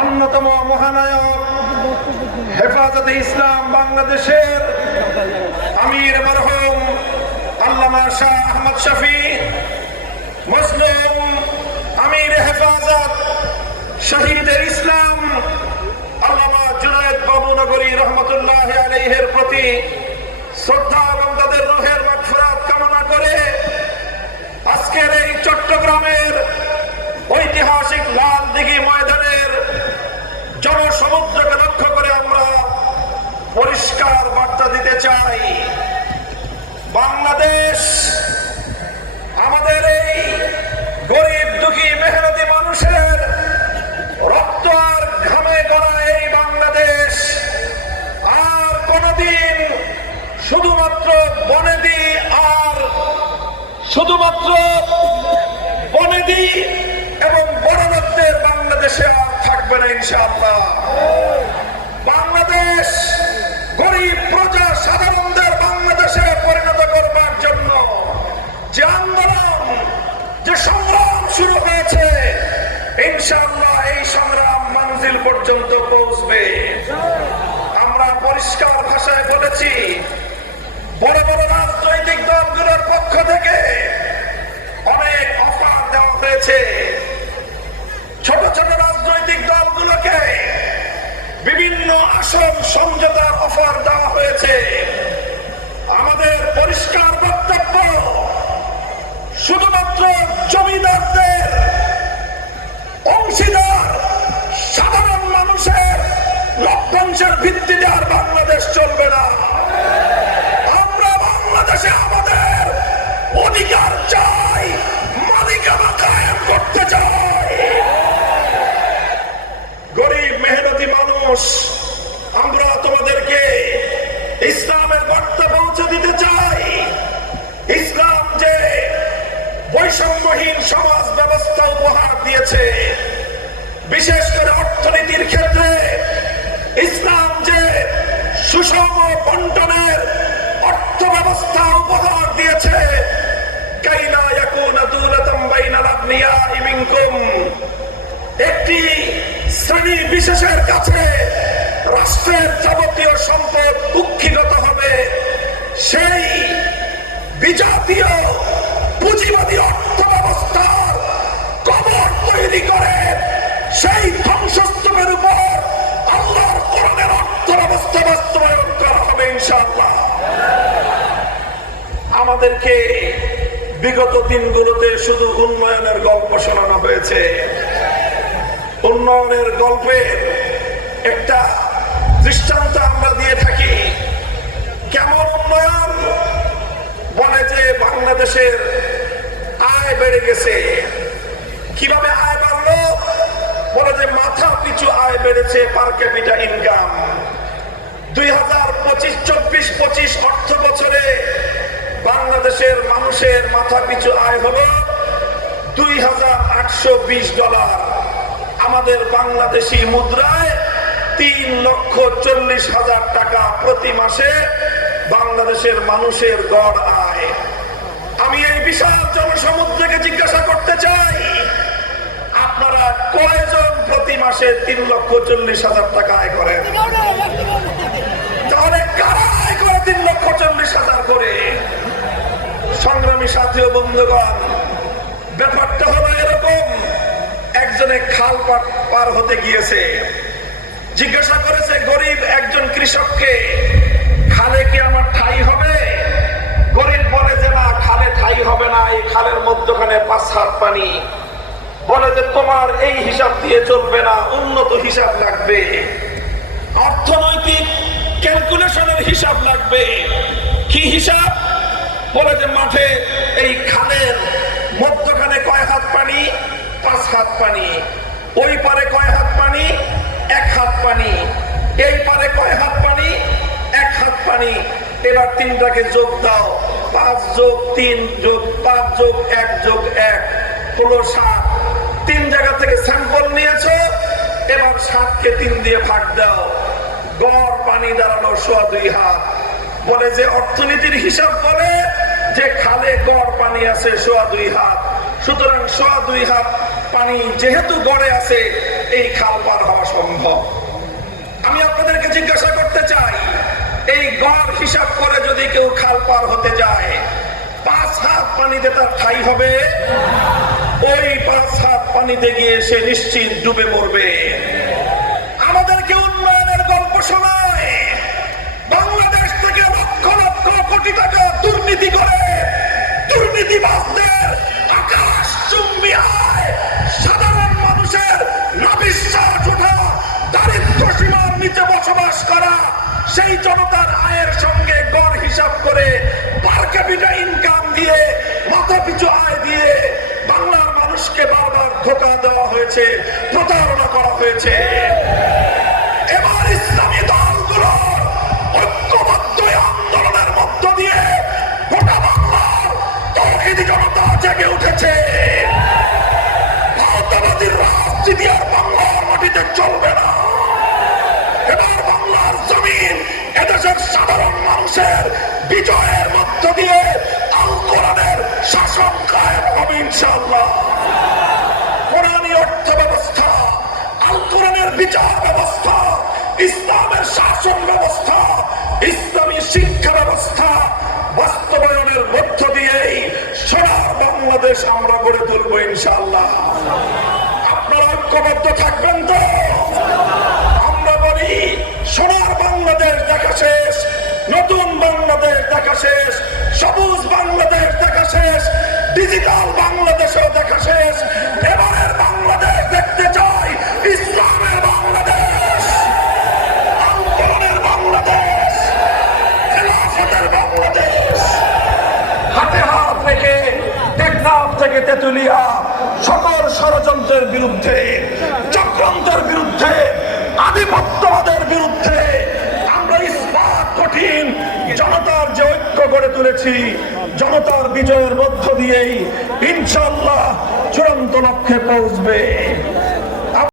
অন্যতম মহানায়ক হেফাজতে ইসলাম বাংলাদেশের আমির মরহুম আল্লামা শাহ আহমদ শফি, মুসলিম আমির হেফাজত শহীদের ইসলাম আল্লামা জুনায়েদ বাবুনগরী রহমতুল্লাহ আলাইহির প্রতি শ্রদ্ধা এবং তাদের রূহের মাগফিরাত কামনা করে আজকের এই চট্টগ্রামের ঐতিহাসিক লাল দিঘি ময়দানের জনসমুদ্রকে লক্ষ্য করে আমরা পরিষ্কার বার্তা দিতে চাই, বাংলাদেশ আমাদের এই গরিব দুঃখী মেহনতি মানুষের রক্ত আর ঘামে গড়া এই বাংলাদেশ আর কোনদিন শুধুমাত্র বনেদি আর শুধুমাত্র বনেদি এবং বড়লোকদের বাংলাদেশে আর থাকবে না ইনশাআল্লাহ। বাংলাদেশ গরিব প্রজা সাধারণদের বাংলাদেশে পরিণত করবার জন্য যে আন্দোলন, যে সংগ্রাম শুরু হয়েছে, ইনশাআল্লাহ এই সংগ্রাম মঞ্জিল পর্যন্ত পৌঁছবে। আমরা পরিষ্কার ভাষায় বলেছি, বড় বড় রাজনৈতিক দলগুলোর পক্ষ থেকে অনেক অফার দেওয়া হয়েছে, ছোট ছোট রাজনৈতিক দলগুলোকে বিভিন্ন আসন সমঝোতার অফার দেওয়া হয়েছে। আমাদের পরিষ্কার বক্তব্য, শুধুমাত্র জমিদারদের অংশীদার সাধারণ মানুষের লভ্যাংশের ভিত্তিতে আর বাংলাদেশ চলবে না। আমরা বাংলাদেশে আমাদের অধিকার চাই, মালিকানা কায়েম করতে চাই। গরিব মেহনতি মানুষ, আমরা তোমাদেরকে ইসলামের বার্তা পৌঁছে দিতে চাই। ইসলাম যে বৈষম্যহীন সমাজ ব্যবস্থা উপহার দিয়েছে, বিশেষ করে অর্থনীতির ক্ষেত্রে ইসলাম যে সুষম বন্টনের অর্থ ব্যবস্থা উপহার দিয়েছে, কাইলা ইয়াকুনা দুলাতাম বাইনাল আগনিয়াই মিনকুম, একটি শ্রেণী বিশেষের কাছে রাষ্ট্রের যাবতীয় সম্পদ কুক্ষিগত হবে, সেই বিজাতীয় পুঁজিবাদী অর্থ ব্যবস্থার কবর তৈরি করে সেই ধ্বংসস্তূপের উপর আল্লাহর কোরআনের অর্থ ব্যবস্থা বাস্তবায়ন করা হবে ইনশাআল্লাহ। আমাদেরকে বিগত দিনগুলোতে শুধু উন্নয়নের গল্প শোনানো হয়েছে। উন্নয়নের গল্পের একটা দৃষ্টান্ত আমরা দিয়ে থাকি। কেমন উন্নয়ন? বলে যে বাংলাদেশের আয় বেড়ে গেছে। কিভাবে আয় বাড়লো? বলে যে মাথা পিছু আয় বেড়েছে, পার ক্যাপিটা ইনকাম। 2025-24-25 অর্থ বছরে বাংলাদেশের মানুষের মাথা পিছু আয় হলো $2,820। আমাদের বাংলাদেশি মুদ্রায় 3,40,000 টাকা প্রতি মাসে বাংলাদেশের মানুষের গড় আয়। আমি এই বিশাল জনসমুদ্রকে জিজ্ঞাসা করতে চাই, আপনারা কয়জন প্রতি মাসে 3,40,000 টাকা আয় করেন? তাহলে কারা আয় করে 3,40,000 করে? সংগ্রামী সাথী ও বন্ধুগণ, ব্যাপারটা হলো এরকম। একজনে খাল পার হতে গিয়েছে, জিজ্ঞাসা করেছে গরিব একজন কৃষককে, খালে কি আমার ঠাই হবে? গরিব বলে যে না, খালে ঠাই হবে না, এই খালের মধ্যখানে 5 হাত পানি। বলে যে তোমার এই হিসাব দিয়ে চলবে না, উন্নত হিসাব লাগবে, অর্থনৈতিক ক্যালকুলেশনের হিসাব লাগবে। কি হিসাব? বলে যে মাঠে এই খালের মধ্যখানে কয় হাত পানি? 5 হাত পানি। ওই পারে কয় হাত পানি? 1 হাত পানি। এই পারে কয় হাত পানি? 1 হাত পানি। এবার তিনটাকে যোগ দাও, 5 যোগ 3 যোগ 5 যোগ 1 যোগ 1 হলো 7। 3 জায়গা থেকে স্যাম্পল নিয়েছো, এবার 7কে 3 দিয়ে ভাগ দাও, গড় পানি দাঁড়ালো 2.25 হাত। বলে যে অর্থনীতির হিসাব করে যে খালে গড় পানি আছে 2.25 হাত, সুতরাং 2.25 হাত পানি যেহেতু গড়ে আছে, এই খাল পার হওয়া সম্ভব। আমি আপনাদেরকে জিজ্ঞাসা করতে চাই, এই গড় হিসাব করে যদি কেউ খাল পার হতে যায় 5 হাত পানিতে তার ঠাঁই হবে? ওই 5 হাত পানিতে গিয়ে সে নিশ্চিত ডুবে মরবে। আমাদেরকে উন্নয়নের গল্প শোনায়, বাংলাদেশ থেকে লক্ষ লক্ষ কোটি টাকা দুর্নীতি করে দুর্নীতিবাজদের আকাশ চুম্বি আয়, সাধারণ মানুষের নাভিশ্বাস ওঠা, দারিদ্র সীমার নিচে বসবাস করা সেই জনতার আয়ের সঙ্গে গড় হিসাব করে পার ক্যাপিটা ইনকাম দিয়ে মাথা পিছু আয় দিয়ে বাংলার মানুষকে বারবার ধোঁকা দেওয়া হয়েছে, প্রতারণা করা হয়েছে। এবার ইসলামী দলগুলোর ঐক্যবদ্ধ আন্দোলনের মধ্য দিয়ে গোটা বাংলার তৌহিদি জনতা জেগে উঠেছে। ভারতবাদীর রাজনীতি আর বাংলার মাটিতে চলবে না। এবার বাংলার জমিন এদেশের সাধারণ মানুষের বিজয়ের মধ্য দিয়ে আল কোরআনের শাসন কায়েম হবে ইনশাআল্লাহ। কোরআনী অর্থ ব্যবস্থা, আল কোরআনের বিচার ব্যবস্থা, ইসলামের শাসন ব্যবস্থা, ইসলামী শিক্ষা ব্যবস্থা বাস্তবায়নের মধ্য দিয়েই সোনার বাংলাদেশ আমরা গড়ে তুলব ইনশাআল্লাহ। আপনারা ঐক্যবদ্ধ থাকবেন তো? আমরা বলি সোনার বাংলাদেশ দেখা শেষ, নতুন বাংলাদেশ দেখা শেষ, সবুজ বাংলাদেশ দেখা শেষ, ডিজিটাল বাংলাদেশও দেখা শেষ। এবারের বাংলাদেশ দেখতে চাই ইসলামের বাংলাদেশ, আন্দোলনের বাংলাদেশ, খেলাফতের বাংলাদেশ। হাতে হাত রেখে টেকনাফ থেকে তেতুলিয়া সকল ষড়যন্ত্রের বিরুদ্ধে, চক্রান্তের বিরুদ্ধে, আধিপত্যবাদের বিরুদ্ধে আমরা ইসলাম কঠিন জনতার যে ঐক্য গড়ে তুলেছি, জনতার বিজয়ের মধ্য দিয়েই ইনশাআল্লাহ চূড়ান্ত লক্ষ্যে পৌঁছবে।